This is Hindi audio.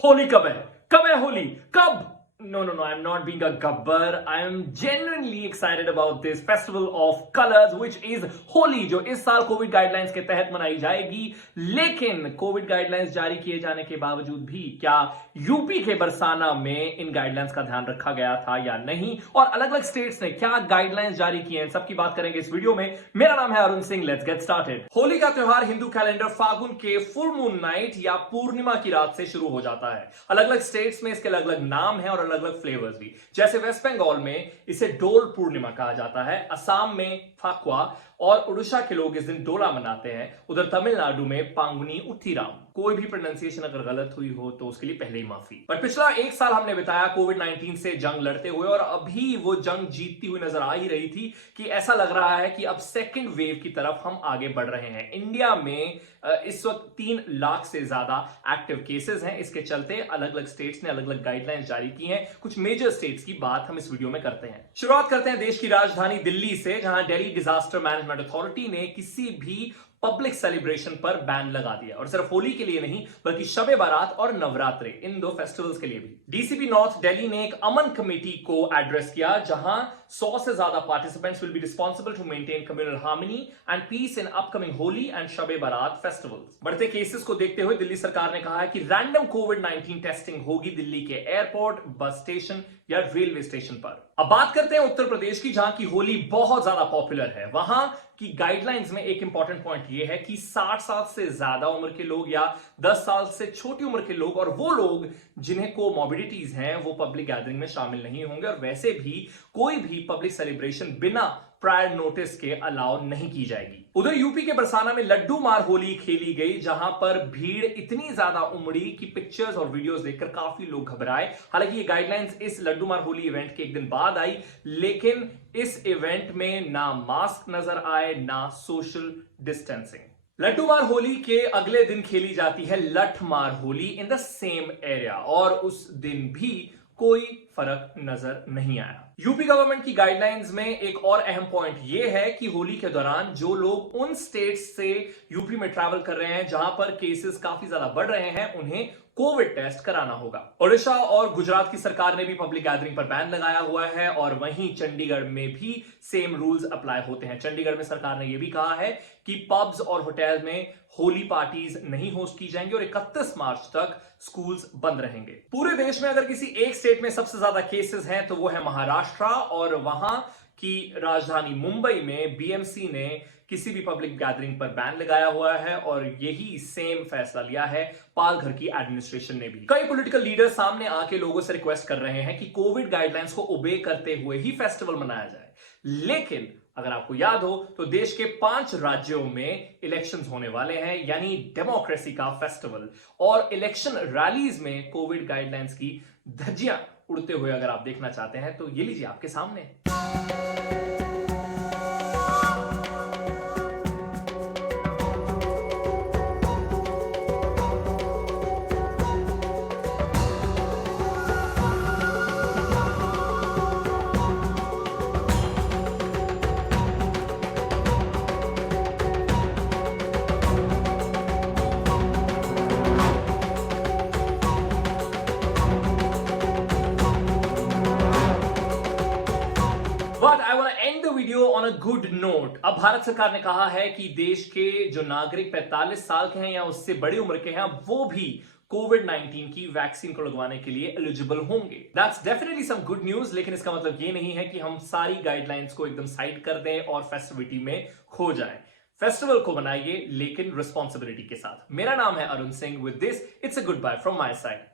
होली कब है? कब है होली? कब? No, no, no, I'm not being a gabbar. I am genuinely excited about this festival of colors, which is Holi, जो इस साल कोविड गाइडलाइंस के तहत मनाई जाएगी। लेकिन कोविड गाइडलाइंस जारी किए जाने के बावजूद भी क्या यूपी के बरसाना में इन गाइडलाइंस का ध्यान रखा गया था या नहीं, और अलग अलग स्टेट्स ने क्या गाइडलाइंस जारी किए हैं, सबकी बात करेंगे इस वीडियो में। मेरा नाम है Arun Singh, let's get started. Holi का त्योहार हिंदू कैलेंडर फागुन के फुल मून नाइट या पूर्णिमा की रात से शुरू हो जाता है। अलग अलग स्टेट्स में इसके अलग अलग नाम है और अलग अलग फ्लेवर्स भी। जैसे वेस्ट बंगाल में इसे डोल पूर्णिमा कहा जाता है, असम में फाकुआ, और उड़ीसा के लोग इस दिन डोला मनाते हैं। उधर तमिलनाडु में पांगुनी उथिराम। कोई भी प्रोनाउंसिएशन अगर गलत हुई हो तो उसके लिए पहले ही माफी। पर पिछला एक साल हमने बिताया कोविड 19 से जंग लड़ते हुए, और अभी वो जंग जीतती हुई नजर आ ही रही थी कि ऐसा लग रहा है कि अब सेकेंड वेव की तरफ हम आगे बढ़ रहे हैं। इंडिया में इस वक्त 3 लाख से ज्यादा एक्टिव केसेस हैं। इसके चलते अलग अलग स्टेट्स ने अलग अलग गाइडलाइंस जारी की हैं। कुछ मेजर स्टेट्स की बात हम इस वीडियो में करते हैं। शुरुआत करते हैं देश की राजधानी दिल्ली से, जहां दिल्ली डिजास्टर मैनेजमेंट अथॉरिटी ने किसी भी पब्लिक सेलिब्रेशन पर बैन लगा दिया, और सिर्फ होली के लिए नहीं बल्कि शबे बारात और नवरात्रे, इन 2 फेस्टिवल्स के लिए भी। डीसीपी नॉर्थ दिल्ली ने एक अमन कमेटी को एड्रेस किया, जहां 100 से ज्यादा participants will be responsible to maintain communal harmony and peace in upcoming Holi and Shabe Barat festivals. बढ़ते केसेस को देखते हुए दिल्ली सरकार ने कहा है कि रैंडम कोविड 19 टेस्टिंग होगी दिल्ली के एयरपोर्ट, बस स्टेशन या रेलवे स्टेशन पर। अब बात करते हैं उत्तर प्रदेश की, जहां की होली बहुत ज्यादा पॉपुलर है। वहां की गाइडलाइंस में एक इंपॉर्टेंट पॉइंट यह है कि 60 साल से ज्यादा उम्र के लोग या 10 साल से छोटी उम्र के लोग और वो लोग जिन्हें कोमॉर्बिडिटीज हैं वो पब्लिक गैदरिंग में शामिल नहीं होंगे, और वैसे भी कोई भी पब्लिक सेलिब्रेशन बिना प्रायर नोटिस के अलाउ नहीं की जाएगी। उधर यूपी के बरसाना में लड्डू मार होली खेली गई, जहां पर भीड़ इतनी ज्यादा उमड़ी कि पिक्चर्स और वीडियोस देखकर काफी लोग घबराए। हालांकि ये गाइडलाइंस इस लड्डू मार होली इवेंट के एक दिन बाद आई, लेकिन इस इवेंट में ना मास्क नजर आए ना सोशल डिस्टेंसिंग। लड्डू मार होली के अगले दिन खेली जाती है लठ मार Holi in the same area, और उस दिन भी कोई फर्क नजर नहीं आया। यूपी गवर्नमेंट की गाइडलाइंस में एक और अहम पॉइंट यह है कि होली के दौरान जो लोग उन स्टेट्स से यूपी में ट्रैवल कर रहे हैं जहां पर केसेस काफी ज्यादा बढ़ रहे हैं, उन्हें कोविड टेस्ट कराना होगा। ओडिशा और गुजरात की सरकार ने भी पब्लिक गैदरिंग पर बैन लगाया हुआ है, और वहीं चंडीगढ़ में भी सेम रूल्स अप्लाई होते हैं। चंडीगढ़ में सरकार ने यह भी कहा है कि पब्स और होटल में होली पार्टीज नहीं होस्ट की जाएंगी, और 31 मार्च तक स्कूल्स बंद रहेंगे। पूरे देश में अगर किसी एक स्टेट में सबसे ज्यादा केसेस हैं तो वो है महाराष्ट्र, और वहां की राजधानी मुंबई में बीएमसी ने किसी भी पब्लिक गैदरिंग पर बैन लगाया हुआ है, और यही सेम फैसला लिया है पालघर की एडमिनिस्ट्रेशन ने भी। कई पॉलिटिकल लीडर सामने आके लोगों से रिक्वेस्ट कर रहे हैं कि कोविड गाइडलाइंस को ओबे करते हुए ही फेस्टिवल मनाया जाए। लेकिन अगर आपको याद हो तो देश के 5 राज्यों में इलेक्शंस होने वाले हैं, यानी डेमोक्रेसी का फेस्टिवल, और इलेक्शन रैलीज में कोविड गाइडलाइंस की धज्जियां उड़ते हुए अगर आप देखना चाहते हैं तो ये लीजिए आपके सामने। But I want to end the video on a good note. अब भारत सरकार ने कहा है कि देश के जो नागरिक 45 साल के हैं या उससे बड़ी उम्र के हैं, वो भी कोविड 19 की वैक्सीन को लगवाने के लिए एलिजिबल होंगे। That's definitely some good news, लेकिन इसका मतलब ये नहीं है कि हम सारी गाइडलाइंस को एकदम साइड कर दें और फेस्टिविटी में खो जाएं। फेस्टिवल को बनाइए लेकिन रिस्पॉन्सिबिलिटी के साथ। मेरा नाम है Arun Singh. With this it's a good bye from my side.